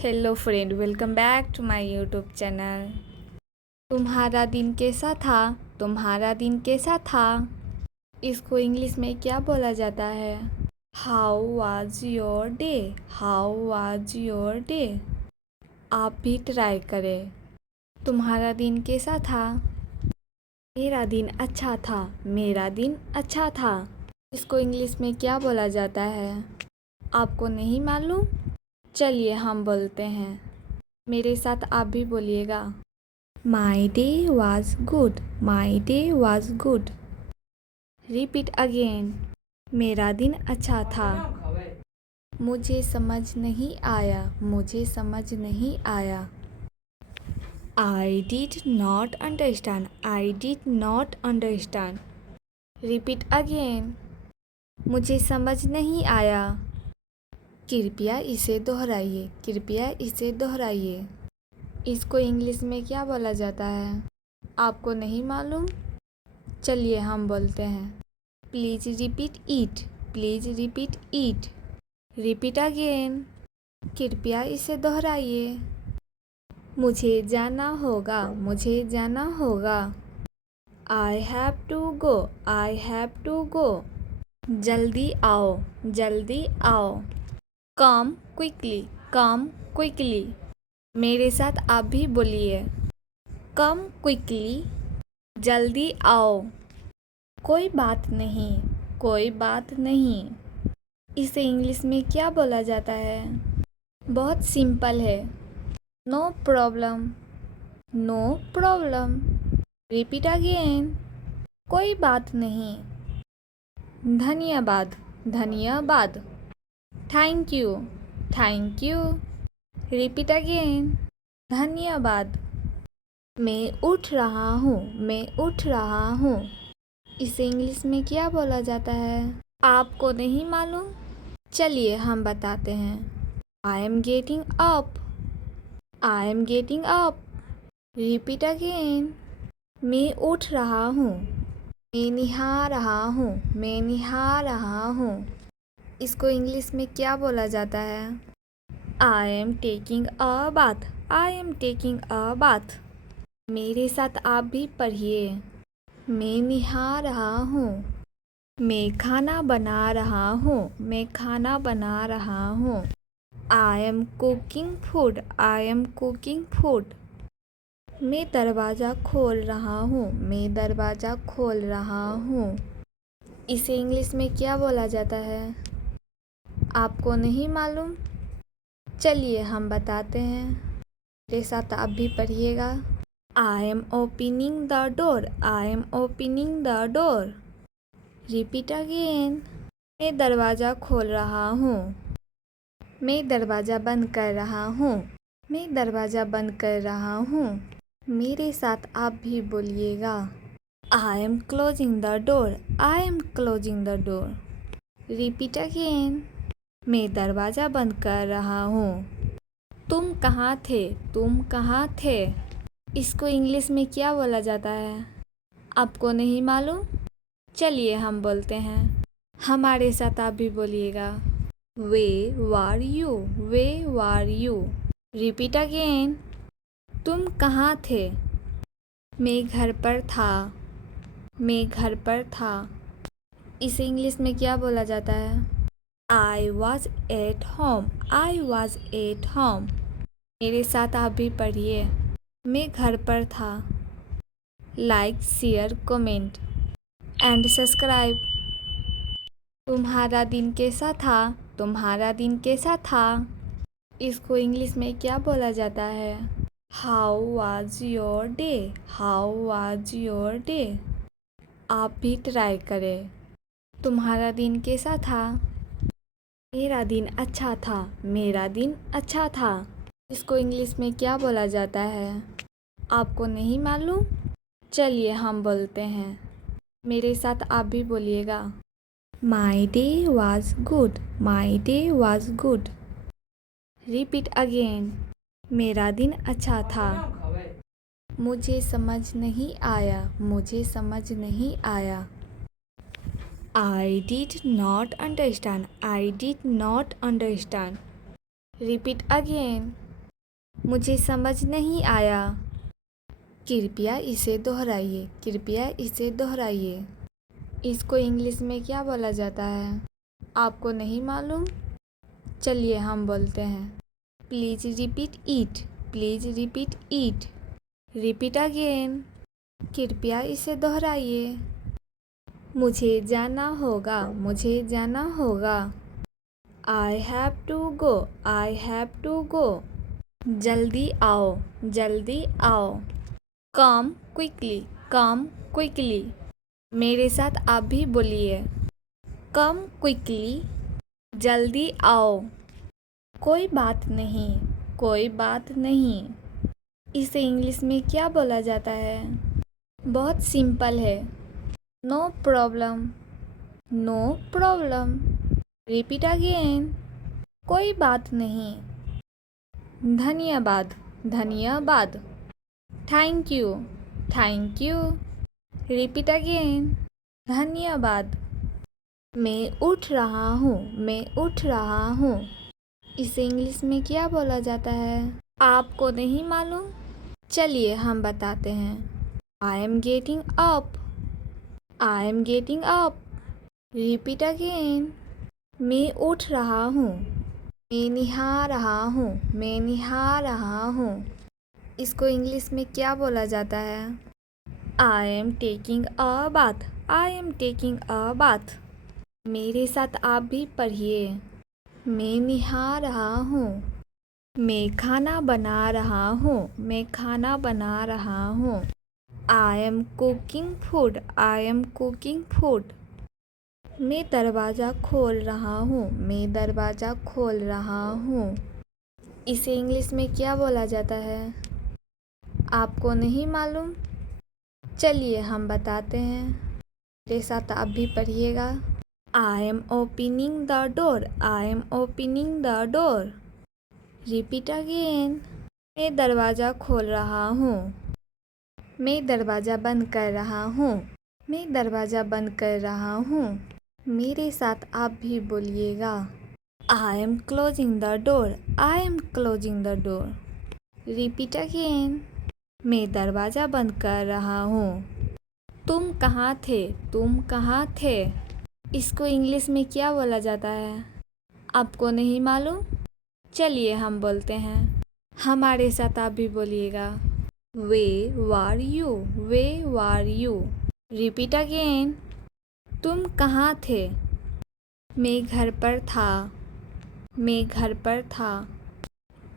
Hello friend, welcome back to my YouTube channel. तुम्हारा दिन कैसा था? तुम्हारा दिन कैसा था? इसको इंग्लिश में क्या बोला जाता है? How was your day? How was your day? आप भी ट्राई करें। तुम्हारा दिन कैसा था? मेरा दिन अच्छा था। मेरा दिन अच्छा था। इसको इंग्लिश में क्या बोला जाता है? आपको नहीं मालूम? चलिए हम बोलते हैं। मेरे साथ आप भी बोलिएगा। My day was good. My day was good. Repeat again. मेरा दिन अच्छा था। मुझे समझ नहीं आया। मुझे समझ नहीं आया। I did not understand. I did not understand. Repeat again. मुझे समझ नहीं आया। कृपया इसे दोहराइए। कृपया इसे दोहराइए। इसको इंग्लिश में क्या बोला जाता है? आपको नहीं मालूम? चलिए हम बोलते हैं। Please repeat it. Please repeat it. Repeat again. कृपया इसे दोहराइए। मुझे जाना होगा। मुझे जाना होगा। I have to go. I have to go. जल्दी आओ। जल्दी आओ। Come quickly. Come quickly. मेरे साथ आप भी बोलिए। Come quickly. जल्दी आओ। कोई बात नहीं। कोई बात नहीं। इसे इंग्लिश में क्या बोला जाता है? बहुत सिंपल है। No problem. No problem. Repeat again. कोई बात नहीं। धन्यवाद। धन्यवाद। Thank you. Thank you. Repeat again. धन्यवाद। मैं उठ रहा हूँ। मैं उठ रहा हूँ। इसे इंग्लिश में क्या बोला जाता है? आपको नहीं मालूम? चलिए हम बताते हैं। I am getting up. I am getting up. Repeat again. मैं उठ रहा हूँ। मैं नहा रहा हूँ। मैं नहा रहा हूँ। इसको इंग्लिश में क्या बोला जाता है? I am taking a bath. I am taking a bath. मेरे साथ आप भी पढ़िए। मैं नहा रहा हूँ। मैं खाना बना रहा हूँ। मैं खाना बना रहा हूँ। I am cooking food. I am cooking food. मैं दरवाज़ा खोल रहा हूँ। मैं दरवाज़ा खोल रहा हूँ। इसे इंग्लिश में क्या बोला जाता है? आपको नहीं मालूम? चलिए हम बताते हैं। मेरे साथ आप भी पढ़िएगा। I am opening the door. I am opening the door. Repeat again. मैं दरवाज़ा खोल रहा हूँ। मैं दरवाज़ा बंद कर रहा हूँ। मैं दरवाज़ा बंद कर रहा हूँ। मेरे साथ आप भी बोलिएगा। I am closing the door. I am closing the door. Repeat again. मैं दरवाज़ा बंद कर रहा हूँ। तुम कहाँ थे? तुम कहाँ थे? इसको इंग्लिश में क्या बोला जाता है? आपको नहीं मालूम? चलिए हम बोलते हैं। हमारे साथ आप भी बोलिएगा। Where were you. Where were you. Repeat again. तुम कहाँ थे? मैं घर पर था। मैं घर पर था। इसे इंग्लिश में क्या बोला जाता है? I was at home. I was at home. मेरे साथ आप भी पढ़िए। मैं घर पर था। Like share comment and subscribe. तुम्हारा दिन कैसा था? तुम्हारा दिन कैसा था? इसको इंग्लिश में क्या बोला जाता है? How was your day? How was your day? आप भी ट्राई करें। तुम्हारा दिन कैसा था? मेरा दिन अच्छा था। मेरा दिन अच्छा था। इसको इंग्लिश में क्या बोला जाता है? आपको नहीं मालूम? चलिए हम बोलते हैं। मेरे साथ आप भी बोलिएगा। My day was good. My day was good. Repeat again. मेरा दिन अच्छा था। मुझे समझ नहीं आया। मुझे समझ नहीं आया। I did not understand. I did not understand. Repeat again. मुझे समझ नहीं आया। कृपया इसे दोहराइए, कृपया इसे दोहराइए। इसको इंग्लिश में क्या बोला जाता है? आपको नहीं मालूम? चलिए हम बोलते हैं। Please repeat it, please repeat it. Repeat again. कृपया इसे दोहराइए। मुझे जाना होगा, मुझे जाना होगा। I have to go, I have to go. जल्दी आओ, जल्दी आओ। Come quickly, come quickly. मेरे साथ आप भी बोलिए। Come quickly. जल्दी आओ। कोई बात नहीं, कोई बात नहीं। इसे इंग्लिश में क्या बोला जाता है? बहुत सिंपल है। No problem, no problem. Repeat again. कोई बात नहीं। धन्यवाद, धन्यवाद। Thank you, thank you. Repeat again. धन्यवाद। मैं उठ रहा हूँ, मैं उठ रहा हूँ। इसे इंग्लिश में क्या बोला जाता है? आपको नहीं मालूम? चलिए हम बताते हैं। I am getting up, I am getting up. Repeat again. मैं उठ रहा हूँ, मैं नहा रहा हूँ, मैं नहा रहा हूँ। इसको इंग्लिश में क्या बोला जाता है? I am taking a bath, I am taking a bath. मेरे साथ आप भी पढ़िए। मैं नहा रहा हूँ, मैं खाना बना रहा हूँ, मैं खाना बना रहा हूँ। I am cooking food, I am cooking food. मैं दरवाज़ा खोल रहा हूँ, मैं दरवाज़ा खोल रहा हूँ। इसे इंग्लिश में क्या बोला जाता है? आपको नहीं मालूम? चलिए हम बताते हैं। मेरे साथ आप भी पढ़िएगा। I am opening the door, I am opening the door. Repeat again. मैं दरवाज़ा खोल रहा हूँ, मैं दरवाज़ा बंद कर रहा हूँ, मैं दरवाज़ा बंद कर रहा हूँ। मेरे साथ आप भी बोलिएगा। I am closing the door, I am closing the door. Repeat again. मैं दरवाज़ा बंद कर रहा हूँ। तुम कहाँ थे, तुम कहाँ थे? इसको इंग्लिश में क्या बोला जाता है? आपको नहीं मालूम? चलिए हम बोलते हैं। हमारे साथ आप भी बोलिएगा। Where were you, where were you. Repeat again. तुम कहाँ थे? मैं घर पर था, मैं घर पर था।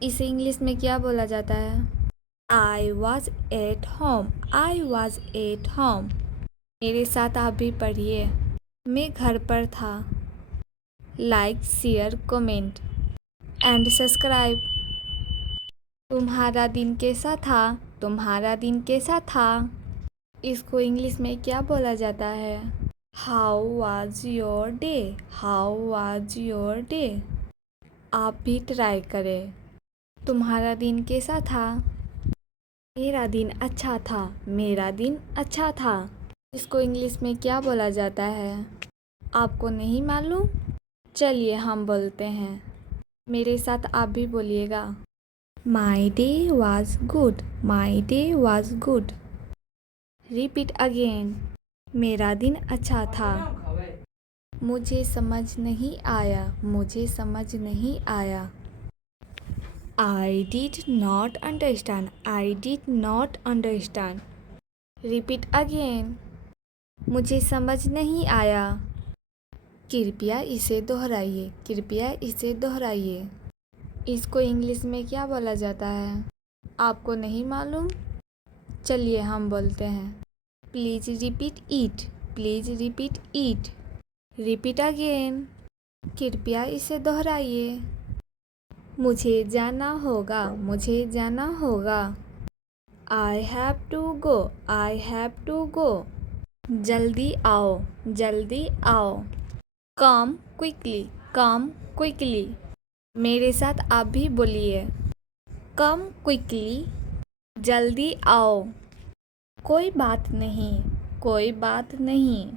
इसे इंग्लिश में क्या बोला जाता है? I was at home, I was at home. मेरे साथ आप भी पढ़िए। मैं घर पर था। Like, share, comment and subscribe. तुम्हारा दिन कैसा था? तुम्हारा दिन कैसा था? इसको इंग्लिश में क्या बोला जाता है? How was your day, how was your day. आप भी ट्राई करें। तुम्हारा दिन कैसा था? मेरा दिन अच्छा था, मेरा दिन अच्छा था। इसको इंग्लिश में क्या बोला जाता है? आपको नहीं मालूम? चलिए हम बोलते हैं। मेरे साथ आप भी बोलिएगा। My day was good, my day was good. Repeat again. मेरा दिन अच्छा था। मुझे समझ नहीं आया, मुझे समझ नहीं आया। I did not understand, I did not understand. Repeat again. मुझे समझ नहीं आया। कृपया इसे दोहराइए, कृपया इसे दोहराइए। इसको इंग्लिश में क्या बोला जाता है? आपको नहीं मालूम? चलिए हम बोलते हैं। Please repeat it, please repeat it. Repeat again. कृपया इसे दोहराइए। मुझे जाना होगा, मुझे जाना होगा। I have to go, I have to go. जल्दी आओ, जल्दी आओ। Come quickly, come quickly. मेरे साथ आप भी बोलिए। Come quickly. जल्दी आओ। कोई बात नहीं, कोई बात नहीं।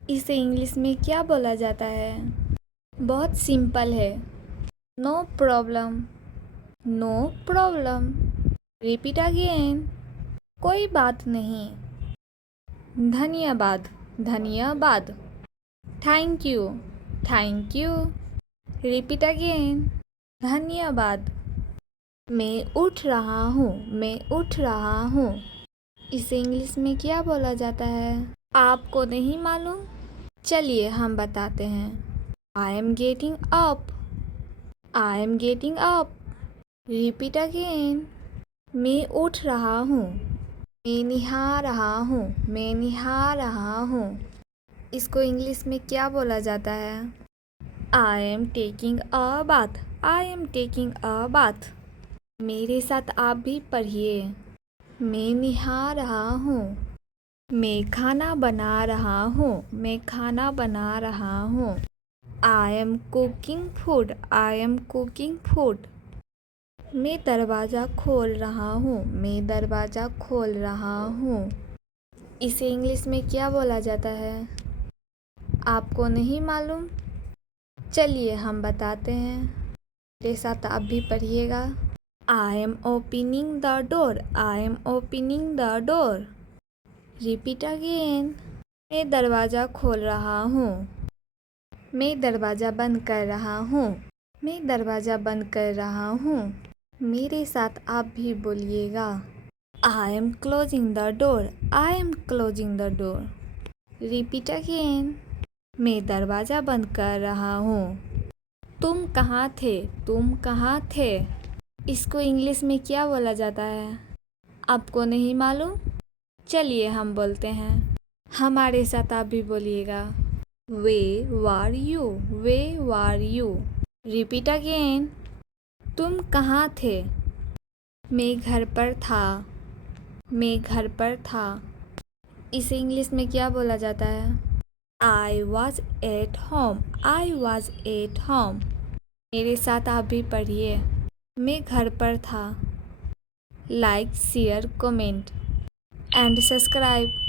इसे इंग्लिश में क्या बोला जाता है? बहुत सिंपल है। No problem, no problem. Repeat again. कोई बात नहीं। धन्यवाद, धन्यवाद। Thank you, thank you. Repeat again. धन्यवाद। मैं उठ रहा हूँ, मैं उठ रहा हूँ। इसे इंग्लिश में क्या बोला जाता है? आपको नहीं मालूम? चलिए हम बताते हैं। I am getting up, I am getting up. Repeat again. मैं उठ रहा हूँ, मैं नहा रहा हूँ, मैं नहा रहा हूँ। इसको इंग्लिश में क्या बोला जाता है? I am taking a bath, I am taking a bath. मेरे साथ आप भी पढ़िए। मैं नहा रहा हूँ, मैं खाना बना रहा हूँ, मैं खाना बना रहा हूँ। I am cooking food, I am cooking food. मैं दरवाज़ा खोल रहा हूँ, मैं दरवाज़ा खोल रहा हूँ। इसे इंग्लिश में क्या बोला जाता है? आपको नहीं मालूम? चलिए हम बताते हैं। मेरे साथ आप भी पढ़िएगा। I am opening the door, I am opening the door. Repeat again. मैं दरवाज़ा खोल रहा हूँ, मैं दरवाज़ा बंद कर रहा हूँ, मैं दरवाज़ा बंद कर रहा हूँ। मेरे साथ आप भी बोलिएगा। I am closing the door, I am closing the door. Repeat again. मैं दरवाज़ा बंद कर रहा हूँ। तुम कहाँ थे, तुम कहाँ थे? इसको इंग्लिश में क्या बोला जाता है? आपको नहीं मालूम? चलिए हम बोलते हैं। हमारे साथ आप भी बोलिएगा। Where were you, where were you. Repeat again. तुम कहाँ थे? मैं घर पर था, मैं घर पर था। इसे इंग्लिश में क्या बोला जाता है? I was at home, I was at home. मेरे साथ आप भी पढ़िए। मैं घर पर था। Like, share, comment and subscribe.